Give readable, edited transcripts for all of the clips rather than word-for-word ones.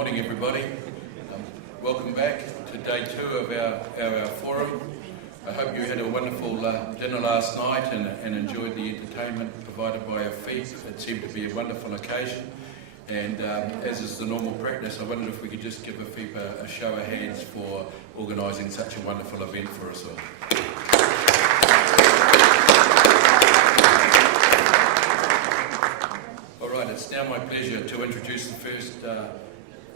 morning, everybody. Welcome back to day 2 of our forum. I hope you had a wonderful dinner last night and enjoyed the entertainment provided by our feast. It seemed to be a wonderful occasion. And as is the normal practice, I wondered if we could just give a show of hands for organising such a wonderful event for us all. It's now my pleasure to introduce the first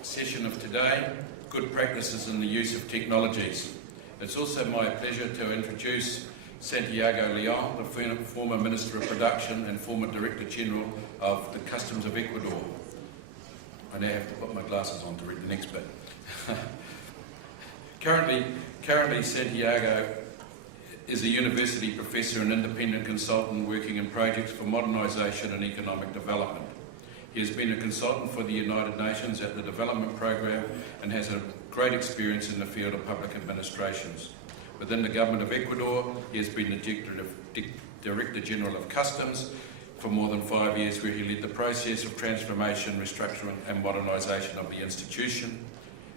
session of today, Good Practices in the Use of Technologies. It's also my pleasure to introduce Santiago Leon, the former Minister of Production and former Director-General of the Customs of Ecuador. I now have to put my glasses on to read the next bit. Currently, Santiago is a university professor and independent consultant working in projects for modernisation and economic development. He has been a consultant for the United Nations at the Development Programme and has a great experience in the field of public administrations. Within the Government of Ecuador, he has been the Director-General of Customs for more than 5 years, where he led the process of transformation, restructuring and modernisation of the institution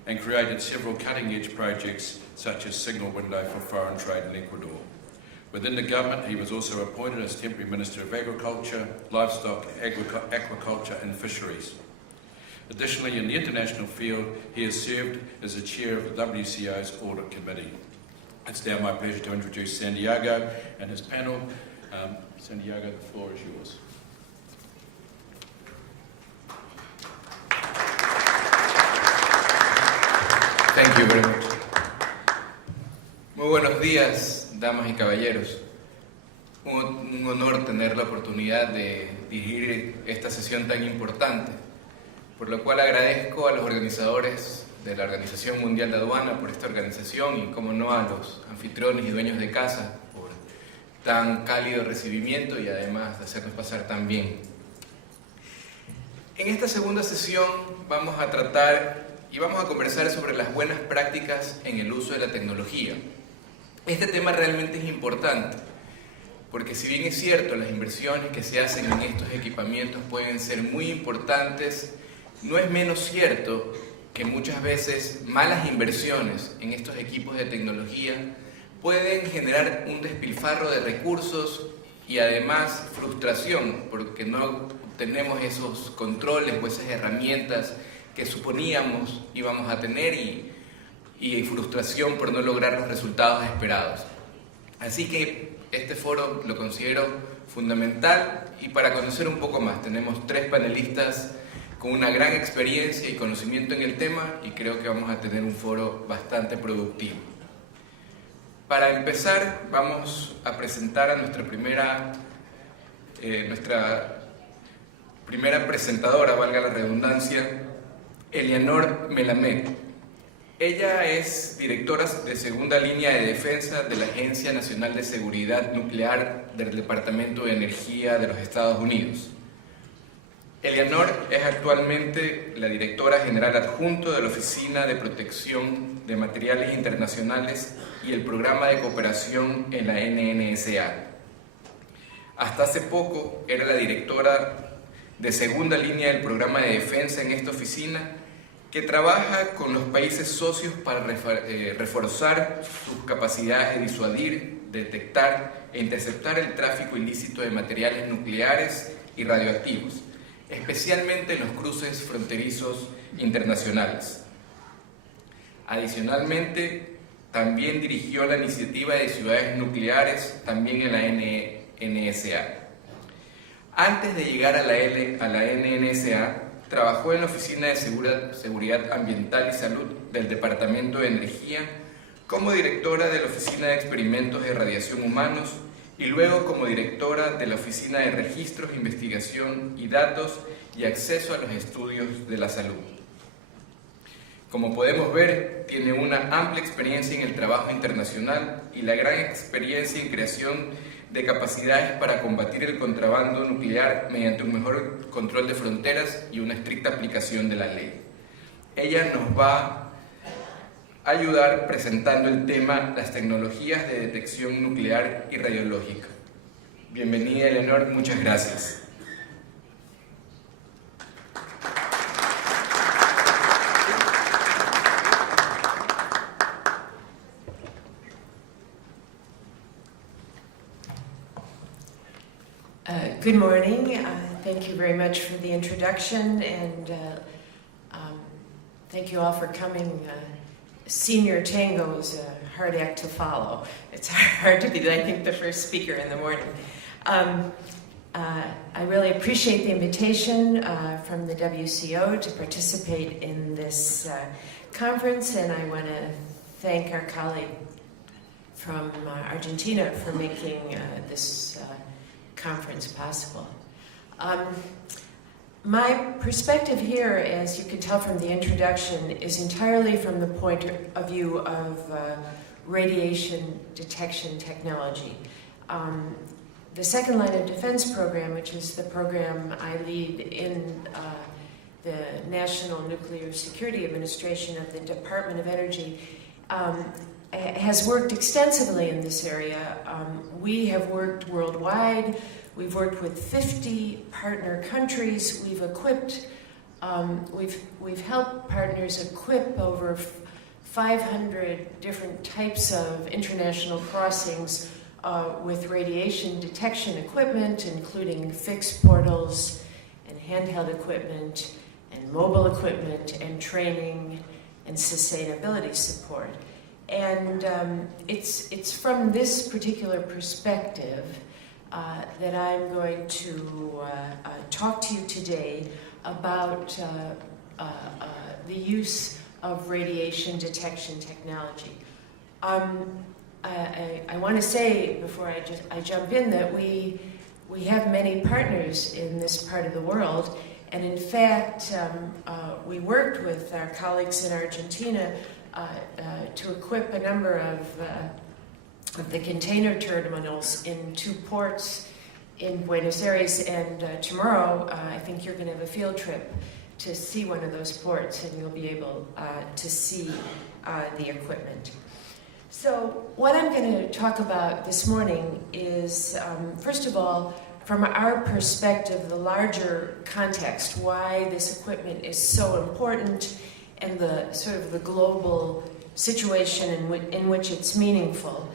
and created several cutting-edge projects such as Signal Window for foreign trade in Ecuador. Within the government, he was also appointed as Temporary Minister of Agriculture, Livestock, Aquaculture and Fisheries. Additionally, in the international field, he has served as the chair of the WCO's Audit Committee. It's now my pleasure to introduce Santiago and his panel. Santiago, the floor is yours. Thank you very much. Muy buenos días, damas y caballeros. Un honor tener la oportunidad de dirigir esta sesión tan importante, por lo cual agradezco a los organizadores de la Organización Mundial de Aduana por esta organización y, como no, a los anfitriones y dueños de casa por tan cálido recibimiento y además de hacernos pasar tan bien. En esta segunda sesión vamos a tratar y vamos a conversar sobre las buenas prácticas en el uso de la tecnología. Este tema realmente es importante, porque si bien es cierto, las inversiones que se hacen en estos equipamientos pueden ser muy importantes, no es menos cierto que muchas veces malas inversiones en estos equipos de tecnología pueden generar un despilfarro de recursos y además frustración, porque no obtenemos esos controles o esas herramientas que suponíamos íbamos a tener y frustración por no lograr los resultados esperados. Así que este foro lo considero fundamental, y para conocer un poco más tenemos 3 panelistas con una gran experiencia y conocimiento en el tema, y creo que vamos a tener un foro bastante productivo. Para empezar, vamos a presentar a nuestra primera presentadora, valga la redundancia, Eleanor Melamed. Ella es directora de segunda línea de defensa de la Agencia Nacional de Seguridad Nuclear del Departamento de Energía de los Estados Unidos. Eleanor es actualmente la directora general adjunto de la Oficina de Protección de Materiales Internacionales y el Programa de Cooperación en la NNSA. Hasta hace poco era la directora de segunda línea del Programa de Defensa en esta oficina, que trabaja con los países socios para reforzar sus capacidades de disuadir, detectar e interceptar el tráfico ilícito de materiales nucleares y radioactivos, especialmente en los cruces fronterizos internacionales. Adicionalmente, también dirigió la iniciativa de ciudades nucleares, también en la NNSA. Antes de llegar a la NNSA, trabajó en la Oficina de Seguridad Ambiental y Salud del Departamento de Energía como directora de la Oficina de Experimentos de Radiación Humanos y luego como directora de la Oficina de Registros, Investigación y Datos y Acceso a los Estudios de la Salud. Como podemos ver, tiene una amplia experiencia en el trabajo internacional y la gran experiencia en creación de capacidades para combatir el contrabando nuclear mediante un mejor control de fronteras y una estricta aplicación de la ley. Ella nos va a ayudar presentando el tema las tecnologías de detección nuclear y radiológica. Bienvenida, Eleanor, muchas gracias. Good morning. Thank you very much for the introduction, and thank you all for coming. Senior tango is a hard act to follow. It's hard to be, I think, the first speaker in the morning. I really appreciate the invitation from the WCO to participate in this conference, and I want to thank our colleague from Argentina for making this conference possible. My perspective here, as you can tell from the introduction, is entirely from the point of view of radiation detection technology. The Second Line of Defense program, which is the program I lead in the National Nuclear Security Administration of the Department of Energy, has worked extensively in this area. We have worked worldwide. We've worked with 50 partner countries. We've equipped, we've helped partners equip over 500 different types of international crossings with radiation detection equipment, including fixed portals and handheld equipment and mobile equipment and training and sustainability support. And it's from this particular perspective that I'm going to talk to you today about the use of radiation detection technology. I want to say before I jump in that we have many partners in this part of the world, and in fact we worked with our colleagues in Argentina to equip a number of the container terminals in 2 ports in Buenos Aires, and tomorrow I think you're going to have a field trip to see one of those ports, and you'll be able to see the equipment. So what I'm going to talk about this morning is, first of all, from our perspective, the larger context, why this equipment is so important, and the sort of the global situation in which it's meaningful.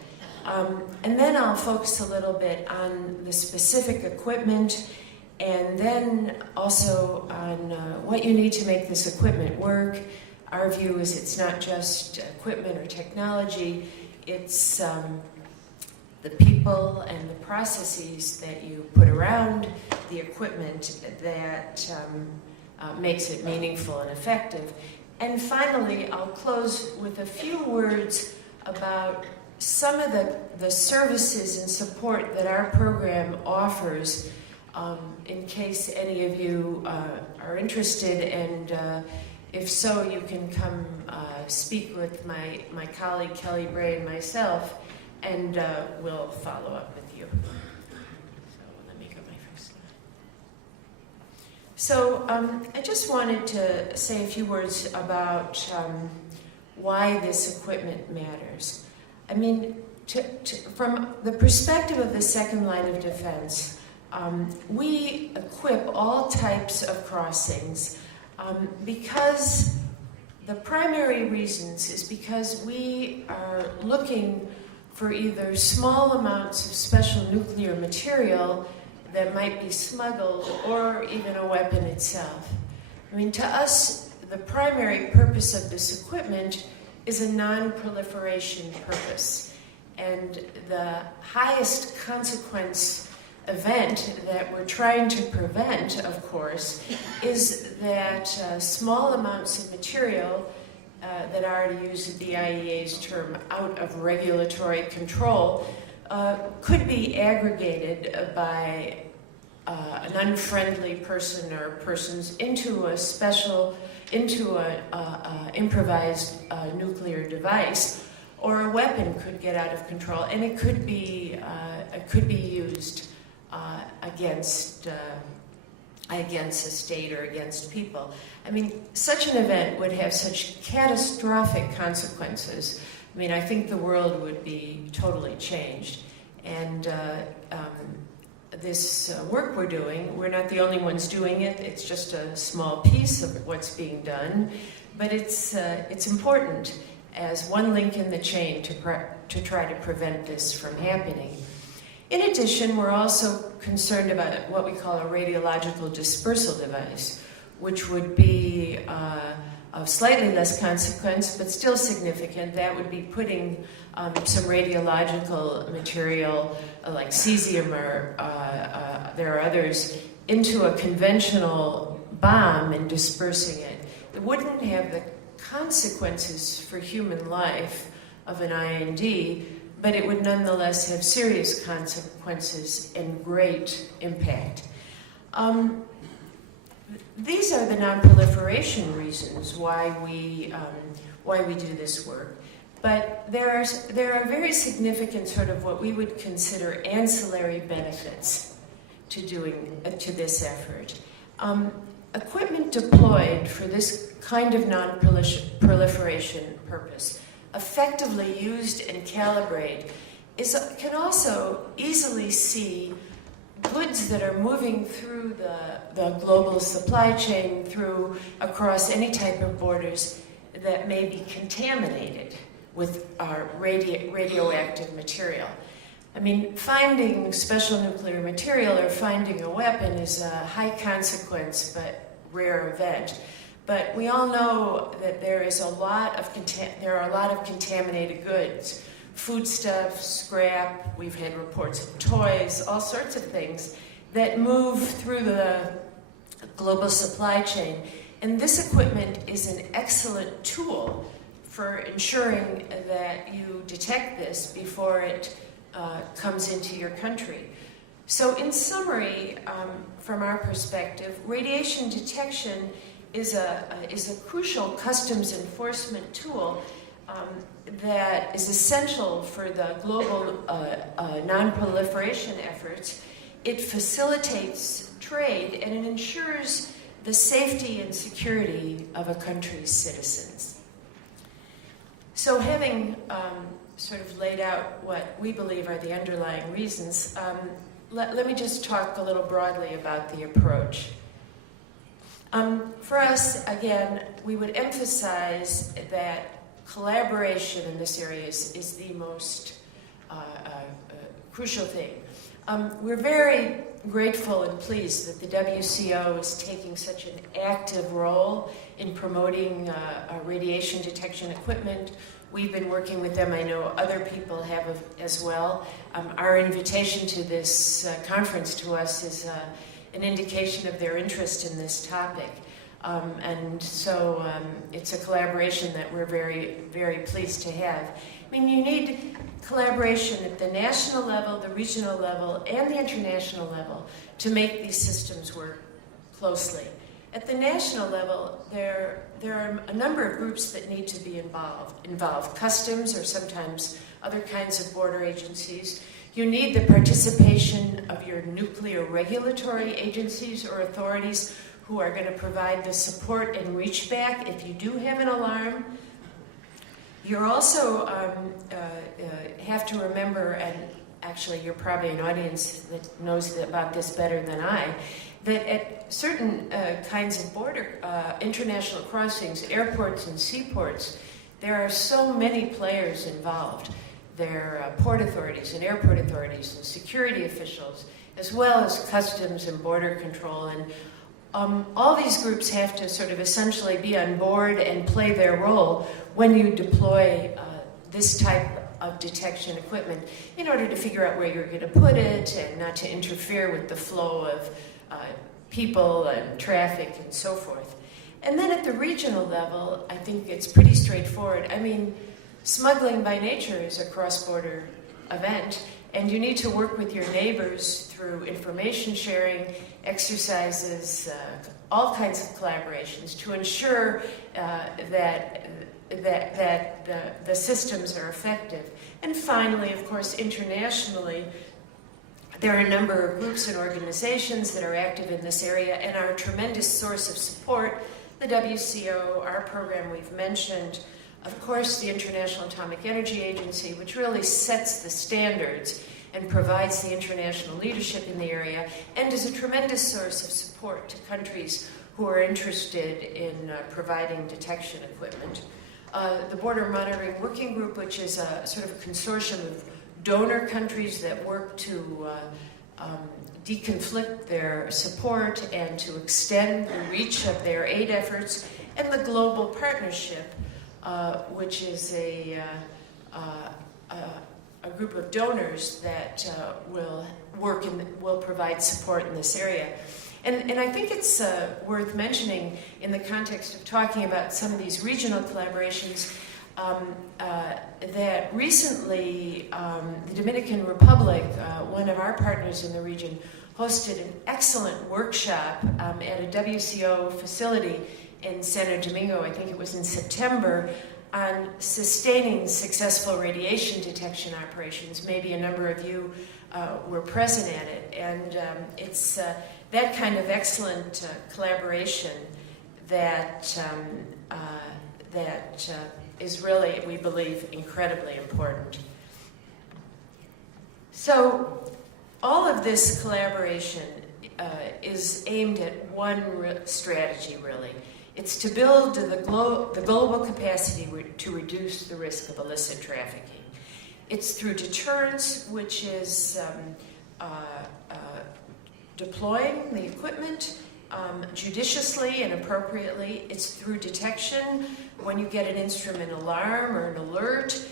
And then I'll focus a little bit on the specific equipment, and then also on what you need to make this equipment work. Our view is it's not just equipment or technology, it's the people and the processes that you put around the equipment that makes it meaningful and effective. And finally, I'll close with a few words about some of the services and support that our program offers, in case any of you are interested, and if so, you can come speak with my colleague Kelly Bray and myself, and we'll follow up with you. So let me go my first slide. So I just wanted to say a few words about why this equipment matters. I mean, from the perspective of the Second Line of Defense, we equip all types of crossings because the primary reasons is because we are looking for either small amounts of special nuclear material that might be smuggled or even a weapon itself. I mean, to us, the primary purpose of this equipment is a non-proliferation purpose. And the highest consequence event that we're trying to prevent, of course, is that small amounts of material that are, to use the IAEA's term, out of regulatory control, could be aggregated by an unfriendly person or persons into a improvised nuclear device, or a weapon could get out of control, and it could be used against a state or against people. I mean, such an event would have such catastrophic consequences. I mean, I think the world would be totally changed. And this work we're doing, we're not the only ones doing it. It's just a small piece of what's being done, but it's important as one link in the chain to try to prevent this from happening. In addition, we're also concerned about what we call a radiological dispersal device, which would be of slightly less consequence, but still significant. That would be putting some radiological material like cesium or there are others into a conventional bomb and dispersing it. It wouldn't have the consequences for human life of an IND, but it would nonetheless have serious consequences and great impact. These are the non-proliferation reasons why we do this work. But there are very significant sort of what we would consider ancillary benefits to this effort. Equipment deployed for this kind of non-proliferation purpose, effectively used and calibrated, can also easily see goods that are moving through the global supply chain, across any type of borders that may be contaminated with our radioactive material. I mean, finding special nuclear material or finding a weapon is a high consequence but rare event. But we all know that there are a lot of contaminated goods, foodstuffs, scrap. We've had reports of toys, all sorts of things that move through the global supply chain. And this equipment is an excellent tool for ensuring that you detect this before it comes into your country. So in summary, from our perspective, radiation detection is a crucial customs enforcement tool that is essential for the global non-proliferation efforts. It facilitates trade and it ensures the safety and security of a country's citizens. So having sort of laid out what we believe are the underlying reasons, let me just talk a little broadly about the approach. For us, again, we would emphasize that collaboration in this area is the most crucial thing. We're very grateful and pleased that the WCO is taking such an active role in promoting radiation detection equipment. We've been working with them. I know other people have as well. Our invitation to this conference to us is an indication of their interest in this topic. And so it's a collaboration that we're very, very pleased to have. I mean, you need collaboration at the national level, the regional level, and the international level to make these systems work closely. At the national level, there are a number of groups that need to be involved. Customs or sometimes other kinds of border agencies. You need the participation of your nuclear regulatory agencies or authorities who are going to provide the support and reach back if you do have an alarm. You're also have to remember, and actually you're probably an audience that knows about this better than I, that at certain kinds of border, international crossings, airports and seaports, there are so many players involved. There are port authorities and airport authorities and security officials, as well as customs and border control. And all these groups have to sort of essentially be on board and play their role when you deploy this type of detection equipment in order to figure out where you're going to put it and not to interfere with the flow of people and traffic and so forth. And then at the regional level, I think it's pretty straightforward. I mean, smuggling by nature is a cross-border event, and you need to work with your neighbors through information sharing, exercises, all kinds of collaborations to ensure that the systems are effective. And finally, of course, internationally, there are a number of groups and organizations that are active in this area and are a tremendous source of support. The WCO, our program we've mentioned, of course, the International Atomic Energy Agency, which really sets the standards and provides the international leadership in the area, and is a tremendous source of support to countries who are interested in providing detection equipment. The Border Monitoring Working Group, which is a sort of a consortium of donor countries that work to deconflict their support and to extend the reach of their aid efforts, and the Global Partnership, which is a group of donors that will work and will provide support in this area. And I think it's worth mentioning in the context of talking about some of these regional collaborations that recently the Dominican Republic, one of our partners in the region, hosted an excellent workshop at a WCO facility in Santo Domingo, I think it was in September, on sustaining successful radiation detection operations. Maybe a number of you were present at it. And it's that kind of excellent collaboration that is really, we believe, incredibly important. So all of this collaboration is aimed at one strategy, really. It's to build the global capacity to reduce the risk of illicit trafficking. It's through deterrence, which is deploying the equipment judiciously and appropriately. It's through detection. When you get an instrument alarm or an alert,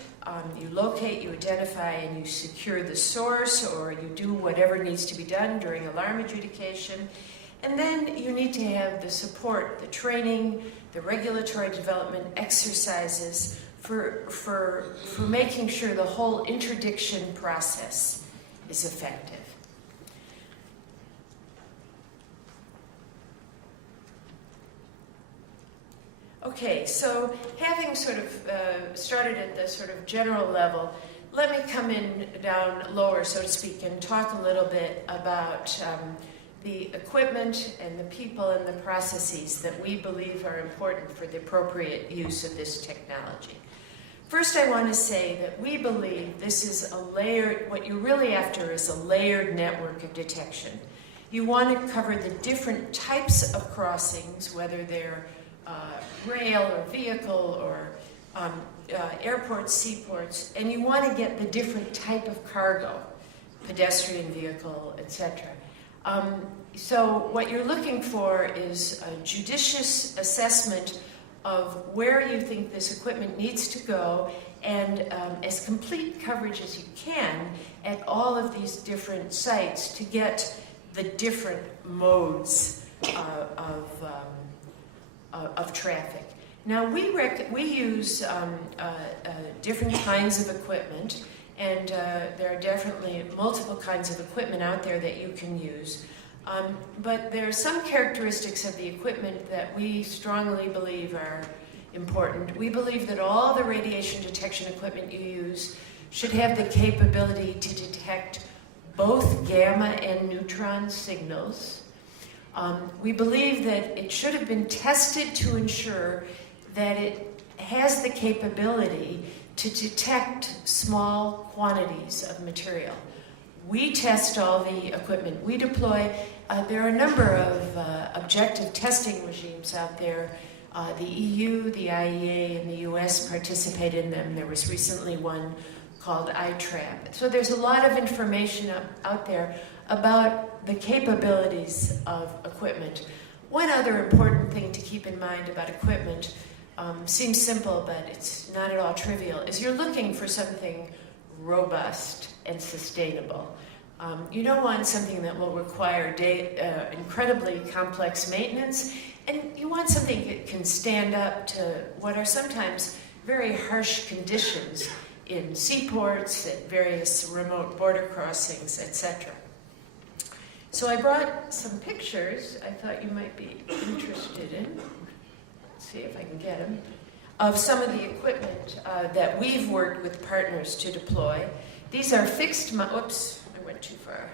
you locate, you identify, and you secure the source, or you do whatever needs to be done during alarm adjudication. And then you need to have the support, the training, the regulatory development exercises for making sure the whole interdiction process is effective. Okay, so having sort of started at the sort of general level, let me come in down lower, so to speak, and talk a little bit about the equipment and the people and the processes that we believe are important for the appropriate use of this technology. First, I want to say that we believe this is a layered, what you're really after is a layered network of detection. You want to cover the different types of crossings, whether they're rail or vehicle or airports, seaports, and you want to get the different type of cargo, pedestrian vehicle, etc. So what you're looking for is a judicious assessment of where you think this equipment needs to go, and as complete coverage as you can at all of these different sites to get the different modes of traffic. Now we use different kinds of equipment, and there are definitely multiple kinds of equipment out there that you can use. But there are some characteristics of the equipment that we strongly believe are important. We believe that all the radiation detection equipment you use should have the capability to detect both gamma and neutron signals. We believe that it should have been tested to ensure that it has the capability to detect small quantities of material. We test all the equipment we deploy. There are a number of objective testing regimes out there. The EU, the IEA, and the US participate in them. There was recently one called ITRAP. So there's a lot of information out there about the capabilities of equipment. One other important thing to keep in mind about equipment, seems simple, but it's not at all trivial, is you're looking for something robust and sustainable. You don't want something that will require incredibly complex maintenance, and you want something that can stand up to what are sometimes very harsh conditions in seaports, at various remote border crossings, etc. So I brought some pictures I thought you might be interested in. Let's see if I can get them. Of some of the equipment that we've worked with partners to deploy. These are fixed, oops, I went too far.